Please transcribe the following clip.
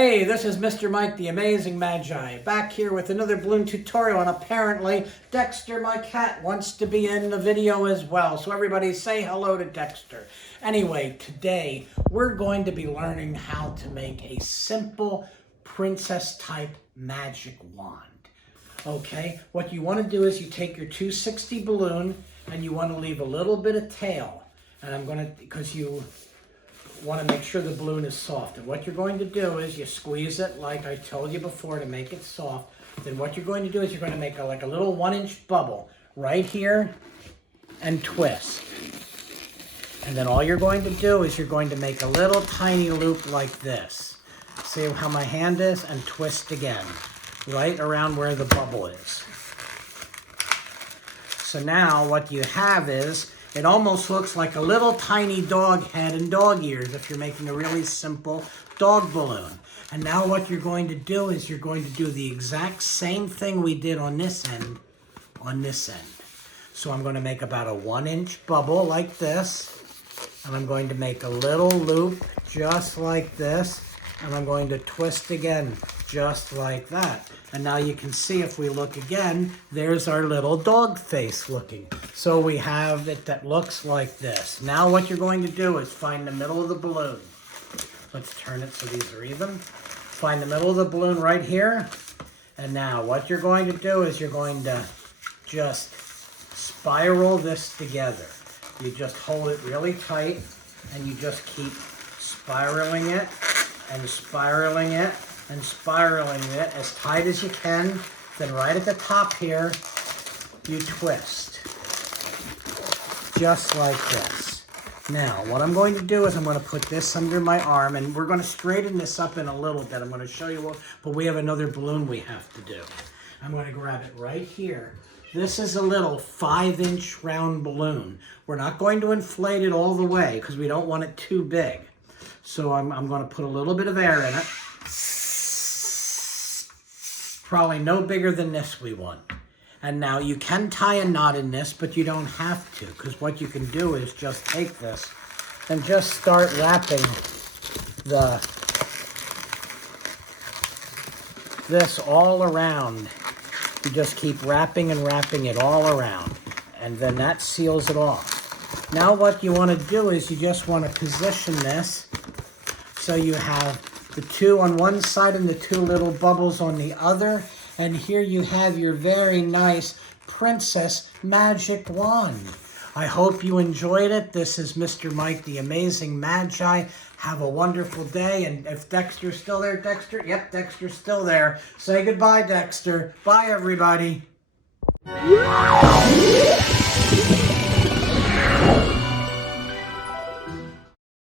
Hey, this is Mr. Mike, the Amazing Magi, back here with another balloon tutorial, and apparently Dexter, my cat, wants to be in the video as well. So everybody say hello to Dexter. Anyway, today we're going to be learning how to make a simple princess-type magic wand. Okay, what you want to do is you take your 260 balloon and you want to leave a little bit of tail. And I'm going to, because you want to make sure the balloon is soft. And what you're going to do is you squeeze it like I told you before to make it soft. Then what you're going to do is you're going to make like a little 1-inch bubble right here and twist. And then all you're going to do is you're going to make a little tiny loop like this. See how my hand is? And twist again, right around where the bubble is. So now what you have is, it almost looks like a little tiny dog head and dog ears if you're making a really simple dog balloon. And now what you're going to do is you're going to do the exact same thing we did on this end, on this end. So I'm going to make about a 1-inch bubble like this. And I'm going to make a little loop just like this. And I'm going to twist again just like that. And now you can see if we look again, there's our little dog face looking. So we have it that looks like this. Now what you're going to do is find the middle of the balloon. Let's turn it so these are even. Find the middle of the balloon right here. And now what you're going to do is you're going to just spiral this together. You just hold it really tight and you just keep spiraling it and spiraling it and spiraling it as tight as you can. Then right at the top here, you twist. Just like this. Now, what I'm going to do is I'm going to put this under my arm, and we're going to straighten this up in a little bit. I'm going to show you what, but we have another balloon we have to do. I'm going to grab it right here. This is a little 5-inch round balloon. We're not going to inflate it all the way because we don't want it too big. So I'm going to put a little bit of air in it. Probably no bigger than this we want. And now you can tie a knot in this, but you don't have to, because what you can do is just take this and just start wrapping this all around. You just keep wrapping and wrapping it all around, and then that seals it off. Now what you want to do is you just want to position this so you have the two on one side and the two little bubbles on the other. And here you have your very nice Princess Magic Wand. I hope you enjoyed it. This is Mr. Mike, the Amazing Magi. Have a wonderful day. And if Dexter's still there, Dexter? Yep, Dexter's still there. Say goodbye, Dexter. Bye, everybody.